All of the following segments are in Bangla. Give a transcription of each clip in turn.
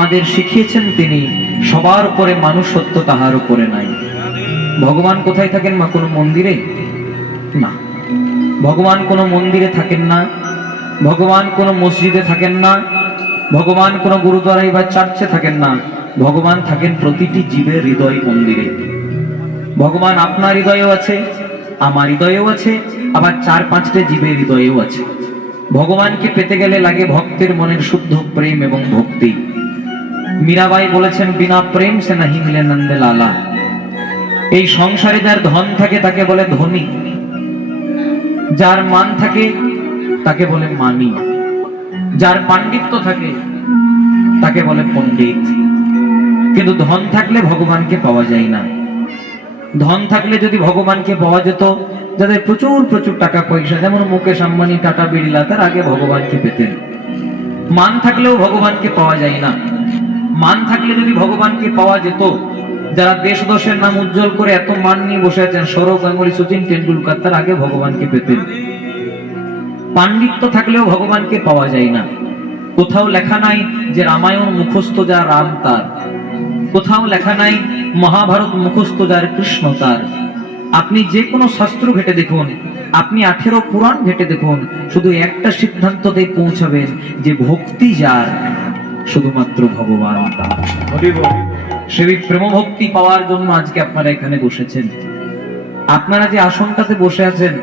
আমাদের শিখিয়েছেন তিনি, সবার উপরে মানুষত্ব তাহার উপরে নাই। ভগবান কোথায় থাকেন মা? কোনো মন্দিরে না, ভগবান কোনো মন্দিরে থাকেন না, ভগবান কোনো মসজিদে থাকেন না, ভগবান কোনো গুরুদ্বারায় বা চার্চে থাকেন না। ভগবান থাকেন প্রতিটি জীবের হৃদয় মন্দিরে। ভগবান আপনার হৃদয়েও আছে, আমার হৃদয়েও আছে, আবার 4-5টে জীবের হৃদয়েও আছে। ভগবানকে পেতে গেলে লাগে ভক্তের মনের শুদ্ধ প্রেম এবং ভক্তি। মীরাবাই বলেছেন, বিনা প্রেম সে নাহি মিলে নন্দে লালা। এই সংসারে যার ধন থাকে তাকে বলে ধনী, যার মান থাকে তাকে বলে মানি, যার পাণ্ডিত্য থাকে তাকে বলে পণ্ডিত। কিন্তু ধন থাকলে ভগবানকে পাওয়া যায় না। ধন থাকলে যদি ভগবানকে পাওয়া যেত, যাদের প্রচুর প্রচুর টাকা পয়সা, যেমন মুকেশ আম্বানি, টাটা বিড়লা, তার আগে ভগবানকে পেতেন। মান থাকলেও ভগবানকে পাওয়া যায় না। মান থাকলে যদি ভগবানকে পাওয়া যেত, যারা দেশ দশের নাম উজ্জ্বল করে এত মান নিয়ে বসে আছেন, সৌরভ গাঙ্গুলি, সচিন টেন্ডুলকার, তার আগে ভগবানকে পেতেন। পাণ্ডিত্য থাকলেও ভগবানকে পাওয়া যায় না। কোথাও লেখা নাই যে রামায়ণ মুখস্থ যা রাম তার, কোথাও লেখা নাই মহাভারত মুখস্থ যার কৃষ্ণ তার। আপনি যে কোনো শাস্ত্র ঘেটে দেখুন, আপনি 18 পুরাণ ঘেটে দেখুন, শুধু একটা সিদ্ধান্ততে পৌঁছাবেন যে ভক্তি যার, শুধুমাত্র ভগবান তার। সেই প্রেম ভক্তি পাওয়ার জন্য আজকে আপনারা এখানে বসেছেন। আপনারা যে আসনটাতে বসে আছেন,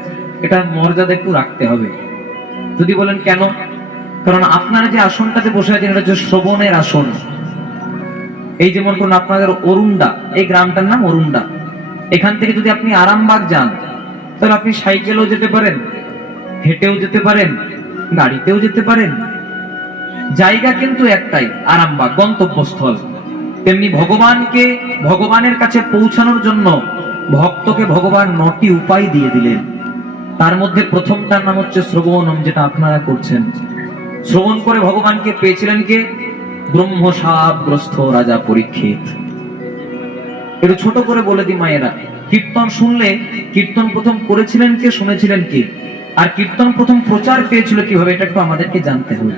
এটার মর্যাদা একটু রাখতে হবে। যদি বলেন কেন? কারণ আপনারা যে আসনটাতে বসে আছেন, এটা হচ্ছে শ্রবণের আসন। এই যেমন কোন আপনাদের অরুণডা, এই গ্রামটার নাম অরুণডা, এখান থেকে যদি আপনি আরামবাগ যান, তাহলে আপনি সাইকেলেও যেতে পারেন, হেঁটেও যেতে পারেন, গাড়িতেও যেতে পারেন। জায়গা কিন্তু একটাই, আরামবাগ, গন্তব্যস্থল। তেমনি ভগবানকে, ভগবানের কাছে পৌঁছানোর জন্য ভক্তকে ভগবান 9টি উপায় দিয়ে দিলেন। তার মধ্যে প্রথমটার নাম হচ্ছে শ্রবণম, যেটা আপনারা করছেন। শ্রবণ করে ভগবানকে পেয়েছিলেন কে? ব্রহ্মশাপগ্রস্ত রাজা পরীক্ষিত। একটু ছোট করে বলে দি মায়েরা, কীর্তন শুনলে কীর্তন প্রথম করেছিলেন কে, শুনেছিলেন কে, আর কীর্তন প্রথম প্রচার পেয়েছিল কিভাবে, এটা একটু আমাদেরকে জানতে হবে।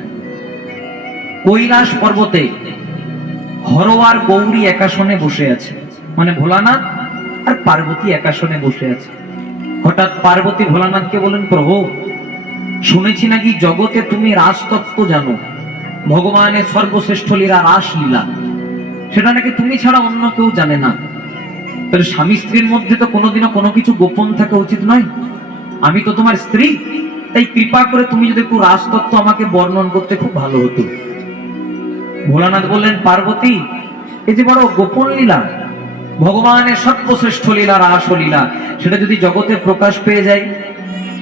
কৈলাস পর্বতে হরওয়ার গৌরী একাশনে বসে আছে, মানে ভোলানাথ আর পার্বতী একাশনে বসে আছে। হঠাৎ পার্বতী ভোলানাথকে বলেন, প্রভু শুনেছি নাকি জগতে তুমি রাসতত্ত্ব জানো, ভগবানের সর্বশ্রেষ্ঠ লীলা রাসলীলা, সেটা নাকি তুমি ছাড়া অন্য কেউ জানে না। তাহলে স্বামী স্ত্রীর মধ্যে তো কোনোদিনও কোনো কিছু গোপন থাকা উচিত নয়। আমি তো তোমার স্ত্রী, তাই কৃপা করে তুমি যদি একটু রাসতত্ত্ব আমাকে বর্ণন করতে খুব ভালো হতো। ভোলানাথ বললেন, পার্বতী এই যে বড় গোপন লীলা, ভগবানের সর্বশ্রেষ্ঠ লীলা রাসলীলা, সেটা যদি জগতে প্রকাশ পেয়ে যায়।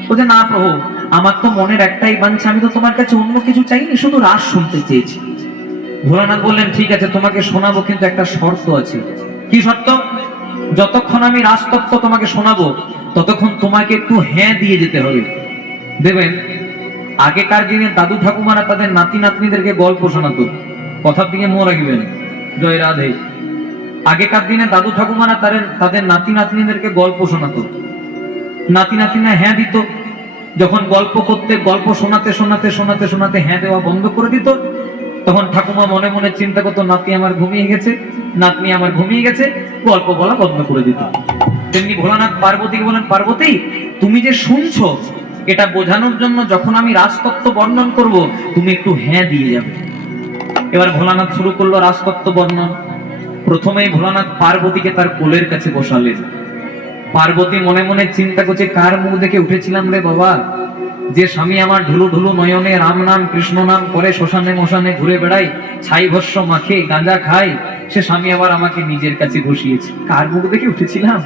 বলছে, না প্রভু, আমার তো মনের একটাই বাঞ্ছা, আমি তো তোমার কাছে অন্য কিছু চাইনি, শুধু রাস শুনতে চেয়েছি। ভোলানাথ বললেন, ঠিক আছে তোমাকে শোনাবো, কিন্তু একটা শর্ত আছে। কি শর্ত? যতক্ষণ আমি রাসতত্ত্ব তোমাকে শোনাবো, ততক্ষণ তোমাকে একটু হ্যাঁ দিয়ে যেতে হবে। দেবেন? আগেকার দিনে দাদু ঠাকুমারা তাদের নাতি নাতনিদেরকে গল্প শোনাতো, কথার দিকে মনে রাখবেন, জয় রাধে। আগেকার দিনে দাদু ঠাকুমারা তাদের নাতি নাতনিদেরকে গল্প শোনাতো, নাতি নাতনিরা হ্যাঁ দিত। যখন গল্প করতে, গল্প শোনাতে শোনাতে শোনাতে শোনাতে হ্যাঁ দেওয়া বন্ধ করে দিত, তখন ঠাকুমা মনে মনে চিন্তা করতো, নাতি আমার ঘুমিয়ে গেছে, নাতনি আমার ঘুমিয়ে গেছে, গল্প বলা বন্ধ করে দিত। তেমনি ভোলানাথ পার্বতীকে বলেন, পার্বতী তুমি যে শুনছো, এটা বোঝানোর জন্য যখন আমি রাসতত্ত্ব বর্ণন করব, তুমি একটু হ্যাঁ দিয়ে যাবে। এবার ভোলানাথ শুরু করলো রাসতত্ত্ব বর্ণন। প্রথমেই ভোলানাথ পার্বতীকে তার কোলের কাছে বসালেন। পার্বতী মনে মনে চিন্তা করছে, কার মুখ দেখে উঠেছিলাম রে বাবা, যে স্বামী আমার ঢুলু ঢুলু নয়নে রাম নাম কৃষ্ণ নাম করে শ্মশানে মশানে ঘুরে বেড়াই, ছাই ভস্য মাখে গাঁজা খাই, সে স্বামী আবার আমাকে নিজের কাছে বসিয়েছে। কার মুখ দেখে উঠেছিলাম?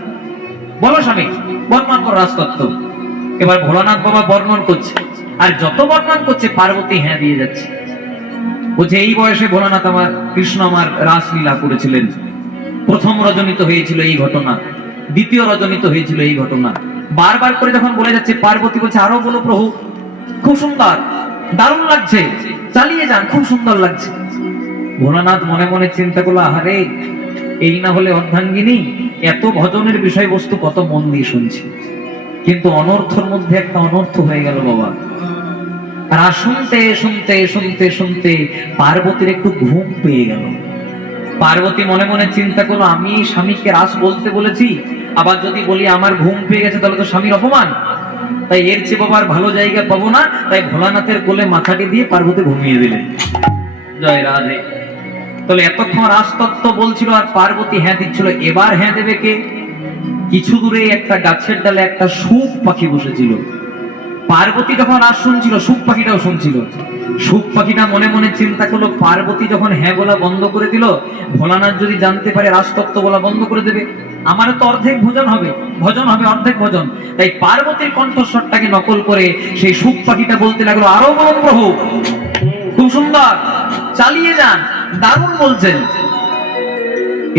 বলো স্বামী, বর্ণন কর রাসতত্ত্ব। এবার ভোলানাথ বাবা বর্ণন করছে, আর যত বর্ণন করছে পার্বতী হ্যাঁ দিয়ে যাচ্ছে। বলছে, এই বয়সে ভোলানাথ আমার, কৃষ্ণ আমার রাসলীলা করেছিলেন। প্রথম রজনীত হয়েছিল এই ঘটনা, দ্বিতীয় রজনীত হয়েছিল এই ঘটনা। বারবার করে যখন বলে যাচ্ছে, পার্বতী বলছে, আরো বলো প্রভু, খুব সুন্দর, দারুণ লাগছে, চালিয়ে যান, খুব সুন্দর লাগছে। ভোলানাথ মনে মনে চিন্তা করলো, আহারে এই না হলে অর্ধাঙ্গিনী, এত ভজনের বিষয়বস্তু কত মন দিয়ে শুনছি, কিন্তু অনর্থর মধ্যে একটা অনর্থ হয়ে গেল বাবা। আর শুনতে শুনতে শুনতে শুনতে পার্বতীর একটু ঘুম পেয়ে গেল। পার্বতী মনে মনে চিন্তা করলো, আমি স্বামীকে রাস বলতে বলেছি, আবার যদি বলি আমার ঘুম পেয়ে গেছে তাহলে তো স্বামীর অপমান, তাই এর চেয়ে বাবার ভালো জায়গা পাবো না, তাই ভোলানাথের কোলে মাথাকে দিয়ে পার্বতী ঘুমিয়ে দিলেন। জয় রাধে। তাহলে এতক্ষণ রাজতত্ত্ব বলছিল আর পার্বতী হ্যাঁ দিচ্ছিল, এবার হ্যাঁ দেবে কে? কিছু দূরে একটা গাছের ডালে একটা শুক পাখি বসেছিল। পার্বতী যখন রাস শুনছিল, শুক পাখিটাও শুনছিল। শুক পাখিটা মনে মনে চিন্তা করলো, পার্বতী যখন হ্যাঁ বলা বন্ধ করে দিল, ভোলানাথ যদি জানতে পারে রাজতত্ত্ব বলা বন্ধ করে দেবে, আমারও তো অর্ধেক ভোজন হবে, ভজন হবে অর্ধেক ভজন। তাই পার্বতীর কণ্ঠস্বরটাকে নকল করে সেই শুক পাখিটা বলতে লাগলো, আরো বলুন প্রভু, খুব সুন্দর, চালিয়ে যান, দারুণ বলছেন।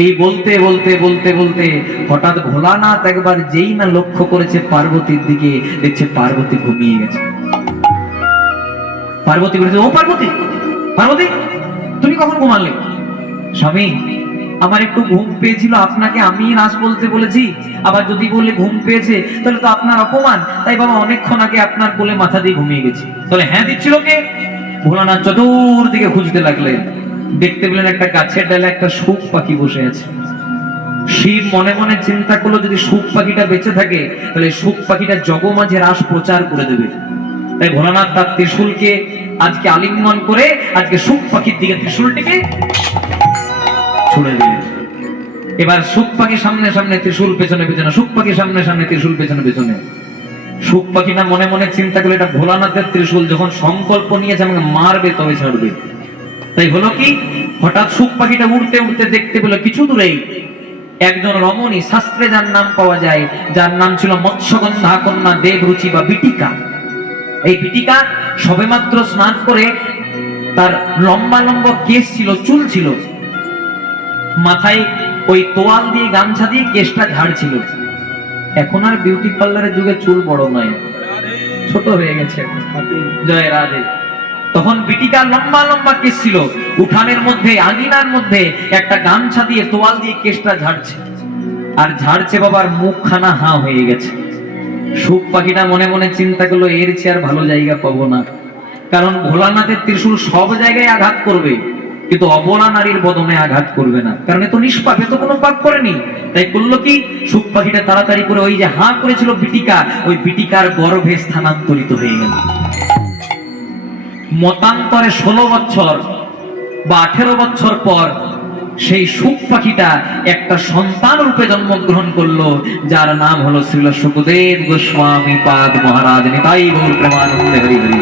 এই বলতে বলতে বলতে বলতে হঠাৎ ভোলানাথ একবার যেই না লক্ষ্য করেছে পার্বতীর দিকে, দেখছে পার্বতী ঘুমিয়ে গেছে। পার্বতী বলেছে, ও পার্বতী, পার্বতী তুমি কখন ঘুমালে? স্বামী, আমার একটু ঘুম পেয়েছিল, আপনাকে আমি রাস বলতে বলেছি, আবার যদি বলে ঘুম পেয়েছে তাহলে তো আপনার অপমান, তাই বাবা অনেকক্ষণ আগে আপনার কোলে মাথা দিয়ে ঘুমিয়ে গেছি। তাহলে হ্যাঁ দিচ্ছিল কে? ভোলানাথ চতুর্দিকে খুঁজতে লাগলেন, দেখতে পেলেন একটা গাছের ডালে একটা শুক পাখি বসে আছে। শিব মনে মনে চিন্তা করলো, যদি শুক পাখিটা বেঁচে থাকে তাহলে শুক পাখিটা জগমাঝে রাস প্রচার করে দেবে। তাই ভোলানাথ তার ত্রিশূলকে আজকে আলিঙ্গন করে আজকে শুক পাখির দিকে ত্রিশূলটিকে ছুড়ে দিলেন। এবার শুক পাখি সামনে সামনে, ত্রিশূল পেছনে পেছনে, শুক পাখি সামনে সামনে, ত্রিশূল পেছনে পেছনে। শুক পাখিটা মনে মনে চিন্তা করলো, এটা ভোলানাথের ত্রিশূল, যখন সংকল্প নিয়েছে আমাকে মারবে তবে ছাড়বে। তাই হলো কি, হঠাৎ শুক পাখিটা উড়তে উড়তে দেখতে পেল কিছু দূরেই একজন রমণী, শাস্ত্রে যার নাম পাওয়া যায়, যার নাম ছিল মৎস্যগন্ধা কন্যা দেবরুচি বা বিটিকা। এই বিটিকা সবেমাত্র স্নান করে, তার লম্বা লম্বা কেশ ছিল, চুল ছিল, মাথায় ওই তোয়াল দিয়ে গামছা দিয়ে কেশটা ঝাড়ছিল। এখন আর বিউটি পার্লারের যুগে চুল বড় নয়, ছোট হয়ে গেছে। জয় রাধে। তখন বিটিকা লম্বা লম্বা কেশ ছিল, উঠানের মধ্যে, আঙিনার মধ্যে একটা গামছা দিয়ে তোয়াল দিয়ে কেশটা ঝাড়ছে। আর ঝাড়ছে বাবার মুখখানা হাঁ হয়ে গেছে। শুক পাখিটা মনে মনে চিন্তা করলো, এর চেয়ে আর ভালো জায়গা পাবো না, কারণ ভোলানাথের ত্রিশূল সব জায়গায় আঘাত করবে, কিন্তু অবলা নারীর বদনে আঘাত করবে না, কারণ এ তো নিষ্পাপ, এ তো কোনো পাপ করেনি। তাই করলো কি, শুক পাখিটা তাড়াতাড়ি করে ওই যে হাঁ করেছিল বিটিকা, ওই বিটিকার গর্ভে স্থানান্তরিত হয়ে গেল। মতান্তরে 16 বছর বা 18 বছর পর সেই শুক পাখিটা একটা সন্তান রূপে জন্মগ্রহণ করলো, যার নাম হলো শ্রীল সুখদেব গোস্বামী পাদ মহারাজ। নিতাই গৌর প্রেমানন্দে হরি হরি।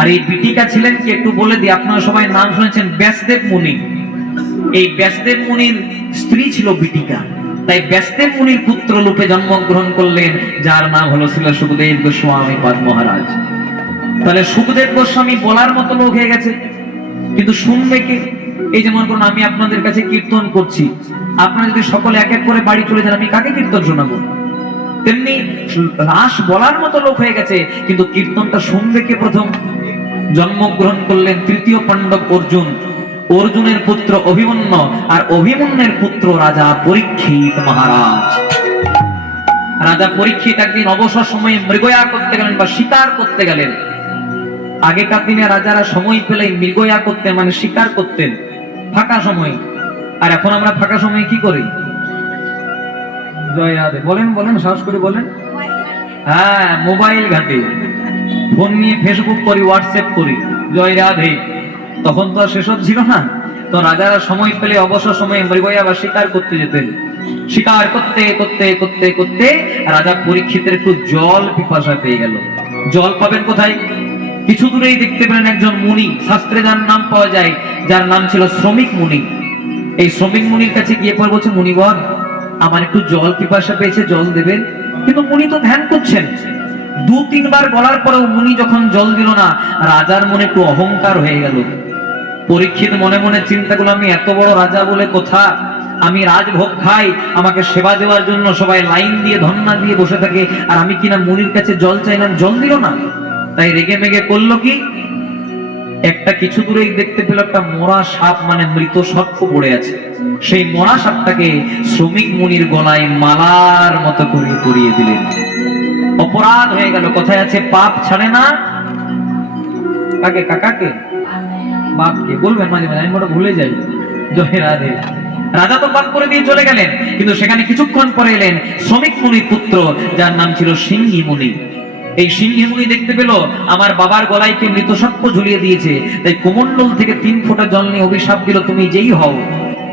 আর এই বিটিকা ছিলেন কি একটু বলে দিই, আপনারা সবাই নাম শুনেছেন ব্যাসদেব মুনি। এই ব্যাসদেব মুনির স্ত্রী ছিল বিটিকা, তাই ব্যাসদেব মুনির পুত্র রূপে জন্মগ্রহণ করলেন, যার নাম হলো শ্রীল সুখদেব গোস্বামী পাদ মহারাজ। তাহলে সুখদেব গোস্বামী বলার মতো লোক হয়ে গেছে, কিন্তু শুনবে কে? এই যেমন করুন, আমি আপনাদের কাছে কীর্তন করছি, আপনারা যদি সকলে এক এক করে বাড়ি চলে যান, আমি কাকে কীর্তন শোনাবো? তেমনি রাস বলার মতো লোক হয়ে গেছে, কিন্তু কীর্তনটা শুনবে কে? প্রথম জন্মগ্রহণ করলেন তৃতীয় পাণ্ডব অর্জুন, অর্জুনের পুত্র অভিমন্যু, আর অভিমন্যুর পুত্র রাজা পরীক্ষিত মহারাজ। রাজা পরীক্ষিত একদিন অবসর সময়ে মৃগয়া করতে গেলেন বা শিকার করতে গেলেন। আগেকার দিনে রাজারা সময় পেলে মৃগয়া করতেন, মানে শিকার করতেন ফাঁকা সময়। আর এখন আমরা ফাঁকা সময়ে কি করি? জয় রাধে। বলেন বলেন, সাহস করে বলেন। হ্যাঁ, মোবাইল ঘাটে, ফোন নিয়ে ফেসবুক করি, হোয়াটসঅ্যাপ করি। জয় রাধে। তখন তো আর সেসব ছিল না, তো রাজারা সময় পেলে অবসর সময়ে মৃগয়া বা শিকার করতে যেতেন। শিকার করতে করতে করতে করতে রাজা পরীক্ষিতের একটু জল পিপাসা পেয়ে গেল। জল পাবেন কোথায়? কিছু দূরেই দেখতে পেলেন একজন মুনি, শাস্ত্রে যার নাম পাওয়া যায়, যার নাম ছিল শ্রমিক মুনি। এই শ্রমিক মুনির কাছে গিয়ে পর বলছে, মুনিবর, আমার একটু জল পিপাসা পেয়েছে, জল দেবেন? কিন্তু মুনি তো ধ্যান করছেন। 2-3 বার বলার পরেও মুনি যখন জল দিল না, রাজার মনে একটু অহংকার হয়ে গেল। পরীক্ষিত মনে মনে চিন্তা করলো, আমি এত বড় রাজা বলে কথা, আমি রাজভোগ খাই, আমাকে সেবা দেওয়ার জন্য সবাই লাইন দিয়ে ধন্না দিয়ে বসে থাকে, আর আমি কিনা মুনির কাছে জল চাইলাম, জল দিল না। তাই রেগে মেগে করলো কি, একটা কিছু দূরেই দেখতে পেল একটা মরা সাপ, মানে মৃত সর্প পড়ে আছে। সেই মরা সাপটাকে শ্রমিক মুনির গলায় মালার মতো করে পরিয়ে দিলেন। অপরাধ হয়ে গেল। কথায় আছে, পাপ ছাড়ে না কাকে? কাকাকে? বাপকে? বলবেন মাঝে মাঝে, আমি বড় ভুলে যাই। জয় রাধে। রাজা তো পাপ করে দিয়ে চলে গেলেন, কিন্তু সেখানে কিছুক্ষণ পরে এলেন শ্রমিক মুনির পুত্র, যার নাম ছিল সিংহী মুনি। এই সিংহী মুনি দেখতে পেল আমার বাবার গলায় কে মৃত সর্প ঝুলিয়ে দিয়েছে, তাই কোমণ্ডল থেকে 3 ফোঁটা জল নিয়ে অভিশাপ দিল, তুমি যেই হও,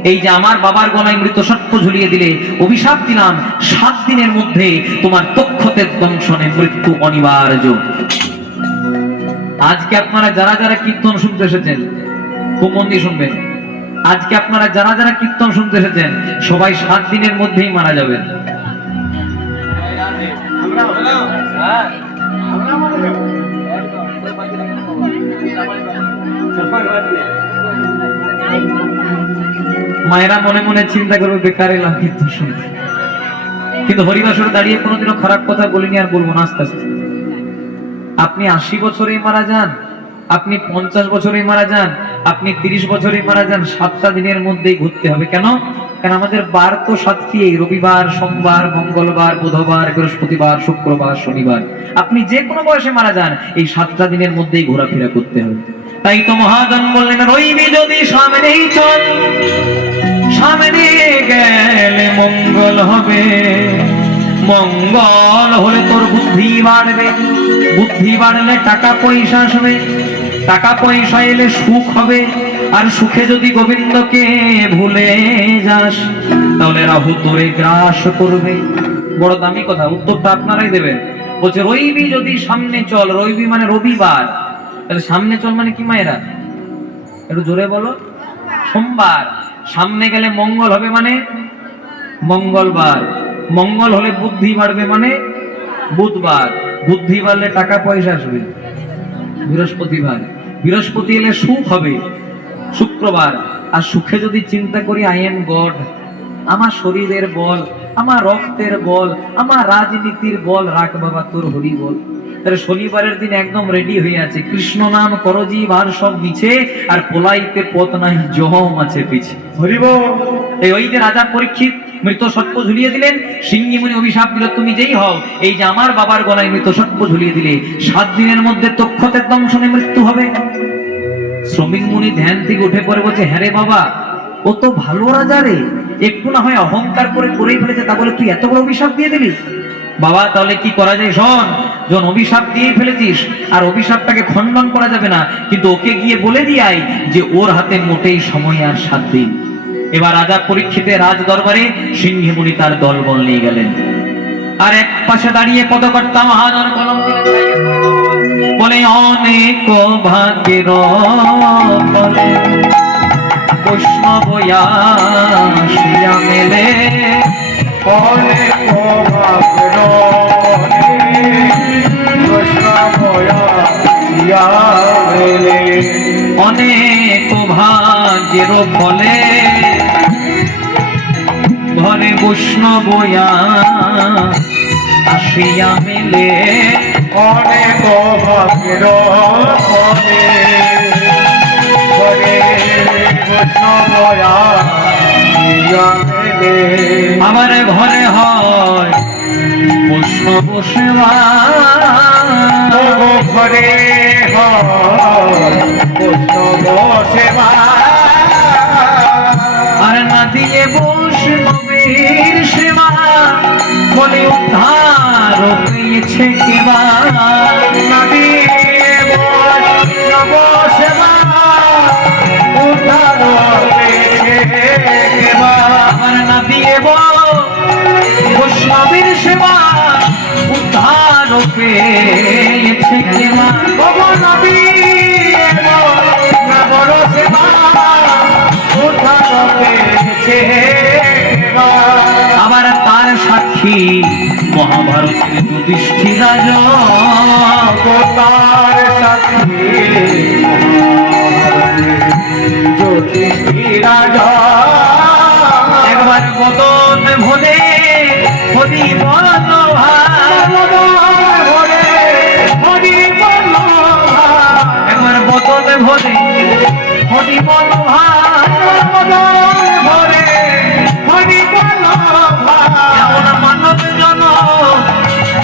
এই যে আমার বাবার গলায় মৃত সর্প ঝুলিয়ে দিলে, অভিশাপ দিলাম 7 দিনের মধ্যে তোমার তক্ষতে দংশনে মৃত্যু অনিবার্য। আজকে আপনারা যারা যারা কীর্তন শুনতে এসেছেন, খুব মন দিয়ে শুনবেন, আজকে আপনারা যারা যারা কীর্তন শুনতে এসেছেন, সবাই 7 দিনের মধ্যেই মারা যাবেন। মায়েরা মনে মনে চিন্তা করবে বেকার এলাম কীর্তন শুনতে, কিন্তু হরিবাসরে দাঁড়িয়ে কোনোদিনও খারাপ কথা বলিনি, আর বলবো না আস্তে আস্তে। আপনি 80 বছরেই মারা যান, আপনি 50 বছরেই মারা যান, আপনি 30 বছরেই মারা যান, 7টা দিনের মধ্যেই ঘুরতে হবে। কেন? কারণ আমাদের বার তো 7টি, রবিবার, সোমবার, মঙ্গলবার, বুধবার, বৃহস্পতিবার, শুক্রবার, শনিবার। আপনি যে কোনো বয়সে মারা যান, এই 7টা দিনের মধ্যেই ঘোরাফেরা করতে হবে। তাই তো মহাজন বললেন, রইবি যদি সামনেই চল, সামনে গেলে মঙ্গল হবে। মঙ্গল হলে তোর বুদ্ধি বাড়বে, বুদ্ধি বাড়লে টাকা পয়সা আসবে, টাকা পয়সা এলে সুখ হবে, আর সুখে যদি গোবিন্দকে ভুলে যাস, তাহলে রাহু তোরে গ্রাস করবে। বড় দামি কথা, উত্তরটা আপনারাই দেবেন। বলছে রইবি যদি সামনে চল, রইবি মানে রবিবার, তাহলে সামনে চল মানে কি মায়েরা? একটু জোরে বলো। সোমবার। সামনে গেলে মঙ্গল হবে মানে মঙ্গলবার। মঙ্গল হলে বুদ্ধি বাড়বে মানে বুধবার। বুদ্ধি বাড়লে টাকা পয়সা আসবে বৃহস্পতিবার। বৃহস্পতি এলে সুখ হবে শুক্রবার। আর সুখে যদি চিন্তা করি, আই এম গড, আমার শরীরের বল, আমার রক্তের বল, আমার রাজনীতির বল রাখ বাবা তোর হরি বল। তাহলে শনিবারের দিন একদম রেডি হয়ে আছে, কৃষ্ণ নাম করজি বার সব মিছে, আর পোলাইতে পথ নাই জহম আছে পিছে হরি বল। ওই যে রাজা পরীক্ষিত মৃত সর্প ঝুলিয়ে দিলেন, সিংহী মুনি অভিশাপ দিল, তুমি যেই হও, এই যে আমার বাবার গলায় মৃত সর্প ঝুলিয়ে দিলে, 7 দিনের মধ্যে তক্ষতের দংশনে মৃত্যু হবে। শ্রমিক মুনি ধ্যান থেকে উঠে পড়ে বলছে, হ্যাঁ রে বাবা, ও তো ভালো রাজা রে, একটু না হয় অহংকার করে করেই ফেলেছে, তা বলে তুই এত বড় অভিশাপ দিয়ে দিলি? বাবা তাহলে কি করা যায় শোন, যখন অভিশাপ দিয়ে ফেলেছিস, আর অভিশাপটাকে খণ্ডন করা যাবে না, কিন্তু ওকে গিয়ে বলে দিয়াই যে ওর হাতে মোটেই সময় আর 7 দিন। এবার রাজা পরীক্ষিতের রাজ দরবারে সিংহী মুনি তার দলবল নিয়ে গেলেন, আর এক পাশে দাঁড়িয়ে পদকর্তা মহাজন কলম বলে, অনেক ভাগ্যের ফলে বৈষ্ণব আসিয়া মেলে, অনেক ভাগ্যের বৈষ্ণব আসিয়া মেলে, অনেক ভাগ্যের ফলে ঘরে বৈষ্ণব আসিয়া মেলে, অনেক ভাগ্যের ফলে ঘরে বৈষ্ণব আসিয়া মেলে। আমার ঘরে হয় বৈষ্ণব সেবা, ঘরে হয় বৈষ্ণব সেবা, আর না দিয়ে বৈষ্ণবের সেবা বলে উদ্ধার পেয়েছে কেবা, না দিয়ে বৈষ্ণব সেবা উদ্ধার পেয়েছে কেবা, আর না দিয়ে বৈষ্ণবের সেবা উদ্ধার পেয়েছে কেবা, নবী বড় সেবা উদ্ধার পেয়েছে। আবার তার সাক্ষী মহাভারতের যুধিষ্ঠির রাজা, তার সাক্ষী যুধিষ্ঠির রাজা, একবার বদন ভরে হরি বল একবার বদন ভরে হরি বল ভরে হরি বল, এমন মানব জন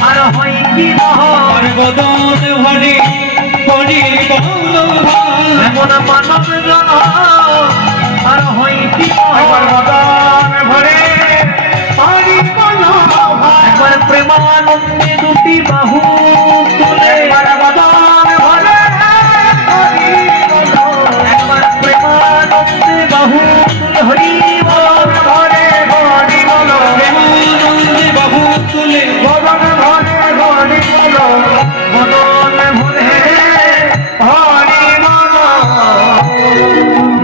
আর হয় কি বদন ভরে হরি বল জীবন মানব জন আর হইতি ভরে একবার প্রেমানন্দে দুটি বাহু তুলে একবার প্রেমানন্দে বাহু তুলে হরি বল ভরে হরি বল প্রেমানন্দে বাহু তুলে ভরে হরি বল মদন ভরে হরি বল।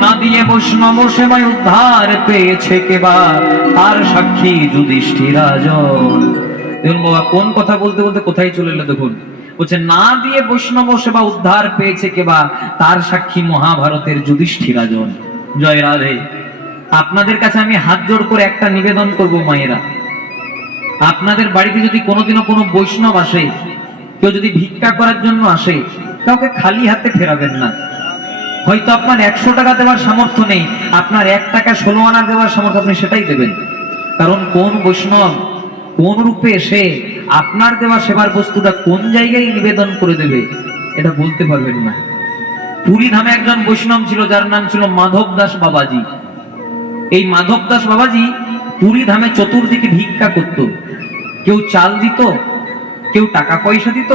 না দিয়ে বৈষ্ণব সেবায় উদ্ধার পেয়েছে কেবা তার সাক্ষী যুধিষ্ঠির রাজন। দেখুন বাবা কোন কথা বলতে বলতে কোথায় চলে এলো দেখুন, বলছে না দিয়ে বৈষ্ণব সেবা উদ্ধার পেয়েছে কেবা তার সাক্ষী মহাভারতের যুধিষ্ঠির রাজন। জয় রাধে। আপনাদের কাছে আমি হাত জোড় করে একটা নিবেদন করব মায়েরা, আপনাদের বাড়িতে যদি কোনোদিনও কোনো বৈষ্ণব আসে, কেউ যদি ভিক্ষা করার জন্য আসে, কাউকে খালি হাতে ফেরাবেন না। হয়তো আপনার 100 টাকা দেওয়ার সামর্থ্য নেই, আপনার 1 টাকা 16 আনা দেওয়ার সামর্থ্য আপনি সেটাই দেবেন। কারণ কোন বৈষ্ণব কোন রূপে এসে আপনার দেওয়া সেবার বস্তুটা কোন জায়গায় নিবেদন করে দেবে এটা বলতে পারবেন না। পুরী ধামে একজন বৈষ্ণব ছিল যার নাম ছিল মাধব দাস বাবাজি। এই মাধব দাস বাবাজি পুরী ধামে চতুর্দিকে ভিক্ষা করত। কেউ চাল দিত, কেউ টাকা পয়সা দিত,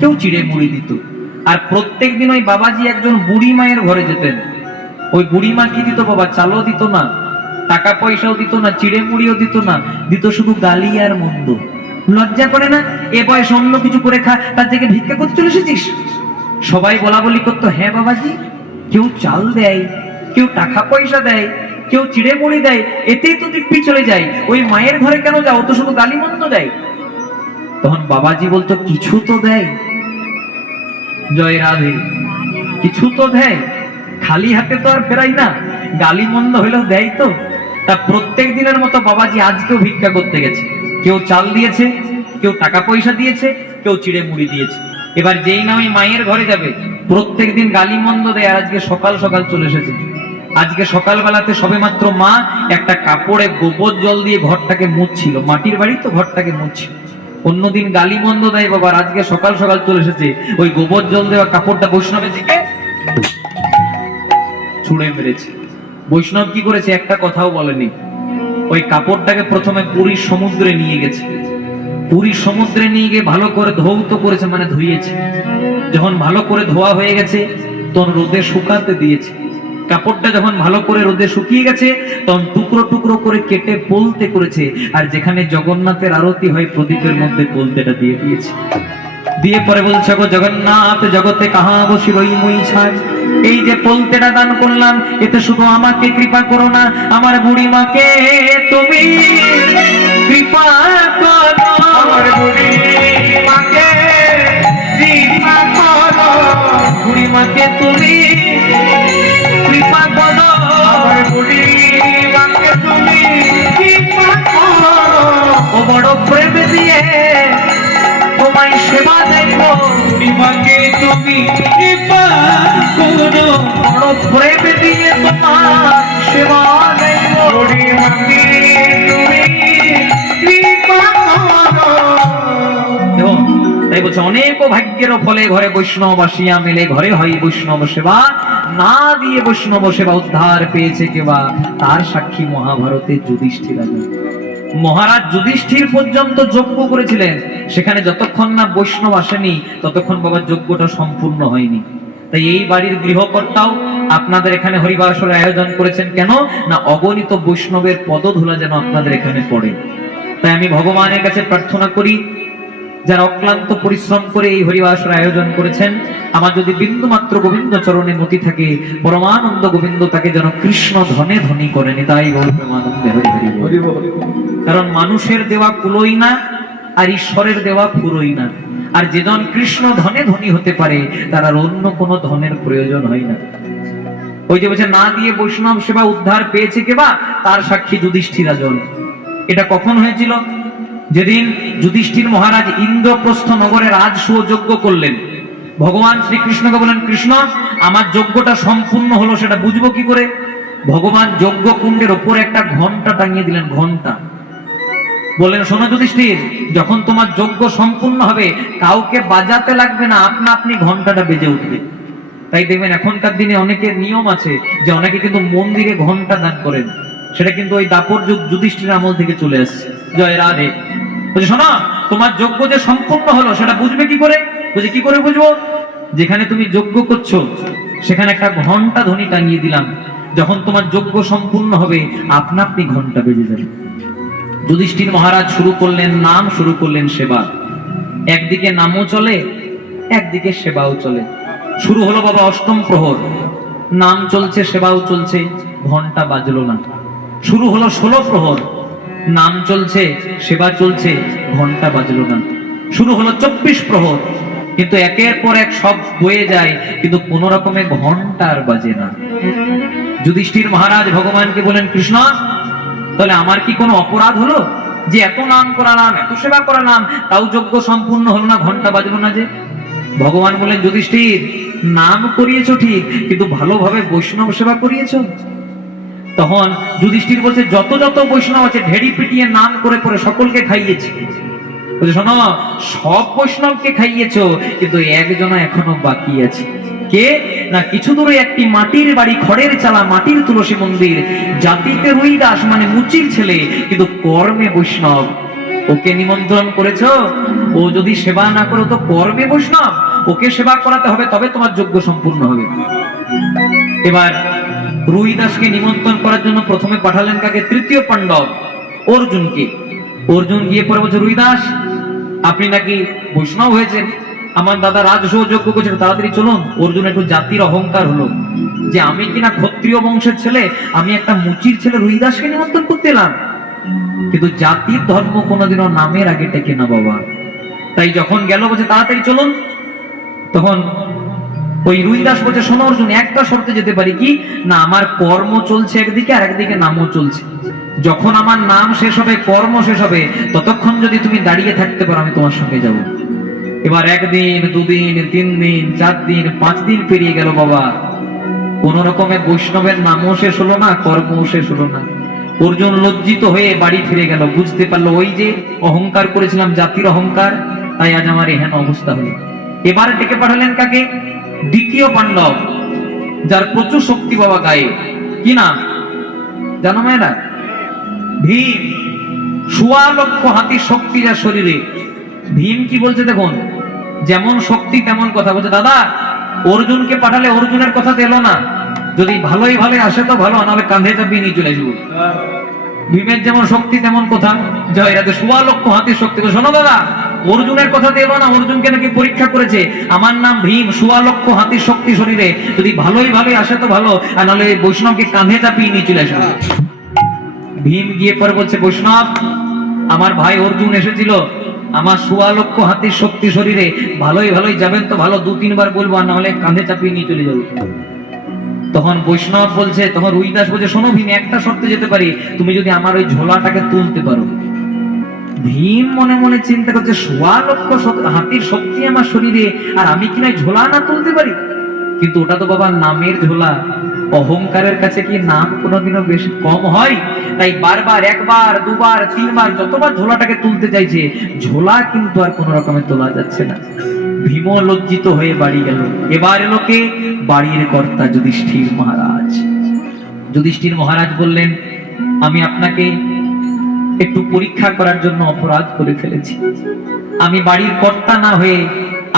কেউ চিড়ে মুড়ি দিত। আর প্রত্যেক দিন ওই বাবাজি একজন বুড়ি মায়ের ঘরে যেতেন। ওই বুড়ি মা কি দিত বাবা? চালও দিত না, টাকা পয়সাও দিত না, চিড়ে মুড়িও দিত না, দিত শুধু গালি আর মন্দ। লজ্জা করে না? এ বয়স অন্য কিছু করে খা, তার থেকে ভিক্ষা করতে চলে এসেছিস? সবাই বলা বলি করতো, হ্যাঁ বাবাজি, কেউ চাল দেয়, কেউ টাকা পয়সা দেয়, কেউ চিড়ে মুড়ি দেয়, এতেই তো দিব্যি চলে যায়, ওই মায়ের ঘরে কেন যাও? তো শুধু গালি মন্দ দেয়। তখন বাবাজি বলতো, কিছু তো দেয়। জয় রাধে। কিছু তো দেয়, খালি হাতে তো আর ফেরাই না, গালি মন্দ হইলেও দেয় তো। তা প্রত্যেক দিনের মতো বাবাজি আজকেও ভিক্ষা করতে গেছে। কেউ চাল দিয়েছে, কেউ টাকা পয়সা দিয়েছে, কেউ চিড়ে মুড়ি দিয়েছে। এবার যেই না ওই মায়ের ঘরে যাবে, প্রত্যেক দিন গালি মন্দ দেয়। আর আজকে সকাল সকাল চলে এসেছে। আজকে সকালবেলাতে সবে মাত্র মা একটা কাপড়ে গোবর জল দিয়ে ঘরটাকে মুছছিল, মাটির বাড়ি তো ঘরটাকে মুছছিল। অন্যদিন গালি মন্দ দেয় বাবা, আজকে সকাল সকাল চলে এসেছে, ওই গোবর জল দেওয়া কাপড়টা বৈষ্ণবের দিকে ছুঁড়ে মেরেছে। বৈষ্ণব কি করেছে? একটা কথাও বলেনি। ওই কাপড়টাকে প্রথমে পুরীর সমুদ্রে নিয়ে গেছে। পুরীর সমুদ্রে নিয়ে গিয়ে ভালো করে ধৌত করেছে, মানে ধুইয়েছে। যখন ভালো করে ধোয়া হয়ে গেছে তখন রোদে শুকাতে দিয়েছে। কাপড়টা যখন ভালো করে রোদে শুকিয়ে গেছে তখন টুকরো টুকরো করে কেটে পোলতে করেছে। আর যেখানে জগন্নাথের আরতি হয় প্রদীপের মধ্যে পোলতেটা দিয়ে দিয়েছে। দিয়ে পরে বলছে, গো জগন্নাথ, জগতে কাহা বসি রই মুই ছাই। এই যে পোলতেটা দান করলাম, এতে শুধু আমাকে কৃপা করো না, আমার বুড়ি মাকে তুমি কৃপা করো। আমার বুড়ি মাকে কৃপা করো, বুড়ি মাকে তুমি কৃপা করো, আমার বুড়ি মাকে তুমি কৃপা করো। ও বড় প্রেম দিয়ে তোমায় সেবা দেখো, বুড়ি মাকে তুমি কৃপা করো। বড় প্রেম দিয়ে তোমার সেবা দেখো, বুড়ি মাকে তুমি কৃপা করো। তাই বলছে, অনেক ভাগ্যের ফলে ঘরে বৈষ্ণব আসিয়া মেলে, ঘরে হয় বৈষ্ণব সেবা। না দিয়ে বৈষ্ণব সেবা উদ্ধার পেয়েছে কেবা তার সাক্ষী মহাভারতের যুধিষ্ঠির রাজন। মহারাজ যুধিষ্ঠির পর্যন্ত যজ্ঞ করেছিলেন, সেখানে যতক্ষণ না বৈষ্ণব আসেনি ততক্ষণ বাবা যজ্ঞটা সম্পূর্ণ হয়নি। তাই এই বাড়ির গৃহকর্তাও আপনাদের এখানে হরিবাসরের আয়োজন করেছেন কেন না, অগণিত বৈষ্ণবের পদধূলা যেন আপনাদের এখানে পড়ে। তাই আমি ভগবানের কাছে প্রার্থনা করি, যারা অক্লান্ত পরিশ্রম করে এই হরিবাসর আয়োজন করেছেন, আমার যদি বিন্দু মাত্র গোবিন্দ চরণে মতি থাকে, পরমানন্দ গোবিন্দ তাকে যেন কৃষ্ণ ধনে ধনী করেন। তাই গৌর প্রেমানন্দে হরি হরি বল। কারণ মানুষের দেওয়া কুলোই না, আর ঈশ্বরের দেওয়া ফুরোই না। আর যেজন কৃষ্ণ ধনে ধনী হতে পারে তার আর অন্য কোনো ধনের প্রয়োজন হয় না। ওই যে বলছে, না দিয়ে বৈষ্ণব সেবা উদ্ধার পেয়েছে কেবা তার সাক্ষী যুধিষ্ঠির রাজন। এটা কখন হয়েছিল? যেদিন যুধিষ্ঠির মহারাজ ইন্দ্রপ্রস্থ নগরে রাজসূয় যজ্ঞ করলেন। ভগবান শ্রীকৃষ্ণকে বলেন, কৃষ্ণ, আমার যজ্ঞটা সম্পূর্ণ হলো, সেটা বুঝবো কি করে? ভগবান যজ্ঞ কুণ্ডের ওপরে একটা ঘন্টা টাঙিয়ে দিলেন। ঘন্টা বললেন, শোনো যুধিষ্ঠির, যখন তোমার যজ্ঞ সম্পূর্ণ হবে কাউকে বাজাতে লাগবে না, আপনা আপনি ঘন্টাটা বেজে উঠবে। তাই দেখবেন এখনকার দিনে অনেকের নিয়ম আছে যে অনেকে কিন্তু মন্দিরে ঘন্টা দান করেন, সেটা কিন্তু ওই দাপর যুগ যুধিষ্ঠির আমল থেকে চলে আসছে। জয় রাধে। বলছে শোনো, তোমার যজ্ঞ যে সম্পূর্ণ হলো সেটা বুঝবে কি করে? বলছে কি করে বুঝবো? যেখানে তুমি যজ্ঞ করছো সেখানে একটা ঘন্টা ধ্বনি টাঙিয়ে দিলাম, যখন তোমার যজ্ঞ সম্পূর্ণ হবে আপনা আপনি ঘন্টা বেজে যাবে। যুধিষ্ঠির মহারাজ শুরু করলেন নাম, শুরু করলেন সেবা। একদিকে নামও চলে, একদিকে সেবাও চলে। শুরু হলো বাবা অষ্টম প্রহর, নাম চলছে সেবাও চলছে, ঘন্টা বাজলো না। শুরু হলো 16 প্রহর, নাম চলছে সেবা চলছে, ঘন্টা বাজলো না। শুরু হলো 24 প্রহর, কিন্তু একের পর এক সব বয়ে যায়, কিন্তু কোন রকমে ঘন্টা আর বাজে না। যুধিষ্ঠির মহারাজ ভগবানকে বলেন, কৃষ্ণ তাহলে আমার কি কোনো অপরাধ হলো যে এত নাম করালাম, এত সেবা করালাম, তাও যজ্ঞ সম্পূর্ণ হলো না, ঘন্টা বাজলো না যে? ভগবান বলেন, যুধিষ্ঠির নাম করিয়েছো ঠিক, কিন্তু ভালোভাবে বৈষ্ণব সেবা করিয়েছো? তখন যুধিষ্ঠির বলছে, যত যত বৈষ্ণব আছে ঢেড়ি পিটিয়ে নাম করে করে সকলকে খাইয়েছি। বলছে শোনো, সব বৈষ্ণবকে খাইয়েছো, কিন্তু একজন এখনো বাকি আছে। কে না? কিছু দূরে একটি মাটির বাড়ি, খড়ের চালা, মাটির তুলসী মন্দির, জাতিতে রুইদাস মানে মুচির ছেলে, কিন্তু কর্মে বৈষ্ণব। ওকে নিমন্ত্রণ করেছো, ও যদি সেবা না করো তো কর্মে বৈষ্ণব, ওকে সেবা করাতে হবে, তবে তোমার যজ্ঞ সম্পূর্ণ হবে। এবার রুইদাসকে নিমন্ত্রণ করার জন্য প্রথমে পাঠালেন কাকে? তৃতীয় পাণ্ডব অর্জুনকে। অর্জুন গিয়ে পরে বলছে, রুইদাস আপনি নাকি বৈষ্ণব হয়েছেন, আমার দাদা রাজসহ যজ্ঞ করছেন, তাড়াতাড়ি চলুন। অর্জুন একটু জাতির অহংকার হলো যে আমি কিনা ক্ষত্রিয় বংশের ছেলে, আমি একটা মুচির ছেলে রুইদাসকে নিমন্ত্রণ করতে এলাম। কিন্তু জাতির ধর্ম কোনোদিনও নামের আগে টেকে না বাবা। তাই যখন গেল বলছে তাড়াতাড়ি চলুন, তখন ওই রুইদাস বলছে, শোনো অর্জুন, একটা শর্তে যেতে পারি। কি না? আমার কর্ম চলছে একদিকে আর একদিকে নামও চলছে। যখন আমার নাম শেষ হবে, কর্ম শেষ হবে, ততক্ষণ যদি তুমি দাঁড়িয়ে থাকতে পারো আমি তোমার সঙ্গে যাব। এবার 1 দিন 2 দিন 3 দিন 4 দিন 5 দিন পেরিয়ে গেল বাবা, কোন রকমে বৈষ্ণবের নামও শেষ হলো না, কর্মও শেষ হলো না। অর্জুন লজ্জিত হয়ে বাড়ি ফিরে গেল, বুঝতে পারলো ওই যে অহংকার করেছিলাম, জাতির অহংকার, তাই আজ আমার এহেন অবস্থা হলো। এবার ডেকে পাঠালেন কাকে? দ্বিতীয় পাণ্ডব, যার প্রচুর শক্তি বাবা গায়ে। কি নাম জানো মেয়েরা? ভীম। 1.25 লক্ষ হাতির শক্তি যার শরীরে। ভীম কি বলছে দেখুন, যেমন শক্তি তেমন কথা। বলছে দাদা অর্জুনকে পাঠালে অর্জুনের কথা তো এলো না, যদি ভালোই ভালোই আসে তো ভালো, নাহলে কাঁধে চাপিয়ে নিয়ে চলে আসবো। ভীমের যেমন শক্তি তেমন কথা। জয় রাধে। 1.25 লক্ষ হাতির শক্তি। শোনো দাদা, অর্জুনের কথা দেবো না, অর্জুনকে নাকি পরীক্ষা করেছে, আমার নাম ভীম, 1.25 লক্ষ হাতির শক্তি শরীরে, যদি ভালোই ভালোই আসে তো ভালো, আর নাহলে বৈষ্ণবকে কাঁধে চাপিয়ে নিয়ে চলে আসবে। ভীম গিয়ে পরে বলছে, বৈষ্ণব আমার ভাই অর্জুন এসেছিল, আমার 1.25 লক্ষ হাতির শক্তি শরীরে, ভালোই ভালোই যাবেন তো ভালো, 2-3 বার বলবো, আর নাহলে কাঁধে চাপিয়ে নিয়ে চলে যাবো। তখন বৈষ্ণব বলছে, তখন রুইদাস বলছে, শোনো ভীম, একটা শর্তে যেতে পারি, তুমি যদি আমার ওই ঝোলাটাকে তুলতে পারো। ভীম মনে মনে চিন্তা করছে, 1.25 লক্ষ হাতির শক্তি আমার শরীরে, আর আমি কিনা ঝোলা না তুলতে পারি? কিন্তু ওটা তো বাবা নামের ঝোলা, অহংকারের কাছে কি নাম কোনোদিনও বেশি কম হয়? তাই বারবার 1 বার 2 বার 3 বার যতবার ঝোলাটাকে তুলতে চাইছে, ঝোলা কিন্তু আর কোন রকমে তোলা যাচ্ছে না। ভীম লজ্জিত হয়ে বাড়ি গেল। এবার এলো কে? বাড়ির কর্তা যুধিষ্ঠির মহারাজ। যুধিষ্ঠির মহারাজ বললেন, আমি আপনাকে একটু পরীক্ষা করার জন্য অপরাধ করে ফেলেছি। আমি বাড়ির কর্তা না হয়ে,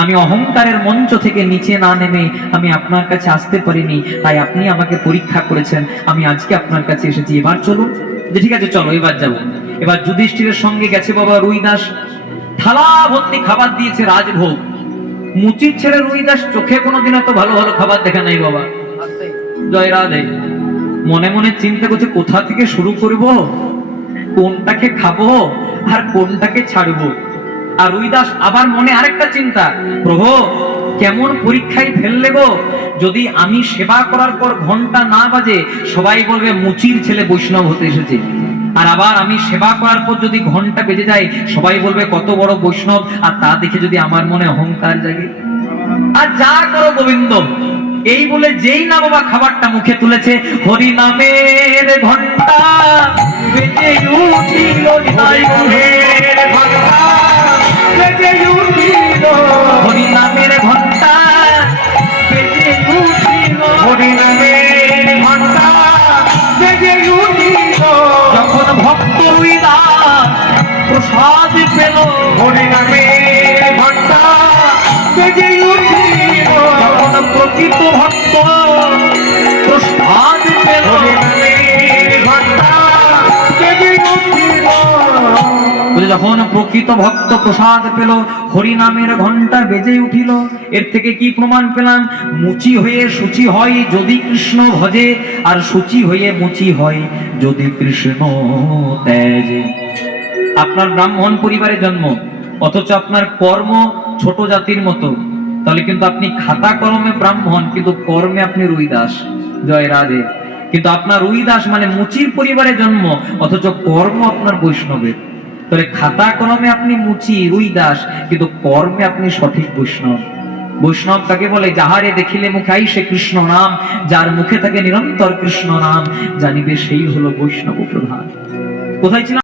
আমি অহংকারের মঞ্চ থেকে নিচে না নেমে আমি আপনার কাছে আসতে পারিনি, তাই আপনি আমাকে পরীক্ষা করেছেন, আমি আজকে আপনার কাছে এসেছি। এবার চলুন। যে ঠিক আছে চলো, এবার যাবো। এবার যুধিষ্ঠিরের সঙ্গে গেছে বাবা রুইদাস, থালা ভর্তি খাবার দিয়েছে, রাজভোগ। মুচির ছেলে রুইদাস চোখে কোনোদিন এত ভালো ভালো খাবার দেখে নাই বাবা। জয় রাধে। মনে মনে চিন্তা করছে, কোথা থেকে শুরু করব, কোনটাকে খাবো আর কোনটাকে ছাড়বো। আর রুইদাস আবার মনে আরেকটা চিন্তা, প্রভু কেমন পরীক্ষায় ফেললে গো, যদি আমি সেবা করার পর ঘন্টা না বাজে সবাই বলবে মুচির ছেলে বৈষ্ণব হতে এসেছে, আর আবার আমি সেবা করার পর যদি ঘন্টা বেজে যায় সবাই বলবে কত বড় বৈষ্ণব, আর তা দেখে যদি আমার মনে অহংকার জাগে। আর যা করো গোবিন্দ, এই বলে যেই না বাবা খাবারটা মুখে তুলেছে, হরি নামের ঘন্টা বেজে উঠিল, হরি নামের ঘন্টা বেজে বেজে উঠিল, যখন প্রকৃত ভক্ত প্রসাদ পেল, ঘন্টা বেজে উঠিল। যখন প্রকৃত ভক্ত প্রসাদ পেল, হরি নামের ঘন্টা বেজে উঠিল। এর থেকে কি প্রমাণ পেলাম? মুচি হয়ে শুচি হয় যদি কৃষ্ণ ভজে, আর শুচি হয়ে মুচি হয় যদি কৃষ্ণ ত্যাজে। আপনার ব্রাহ্মণ পরিবারে জন্ম, অথচ আপনার কর্ম ছোট জাতির মতো, তাহলে কিন্তু আপনি খাতা কলমে ব্রাহ্মণ, কিন্তু কর্মে আপনি রুইদাস। জয় রাধে। কিন্তু আপনার রুইদাস মানে মুচির পরিবারে জন্ম, অথচ কর্ম আপনার বৈষ্ণবের। তাহলে খাতা কলমে আপনি মুচি রুইদাস, কিন্তু কর্মে আপনি সঠিক বৈষ্ণব। বৈষ্ণব তাকে বলে যাহারে দেখিলে মুখে আইসে কৃষ্ণ নাম, যার মুখে থাকে নিরন্তর কৃষ্ণ নাম, জানিবে সেই হলো বৈষ্ণব প্রধান। কোথায় ছিলাম?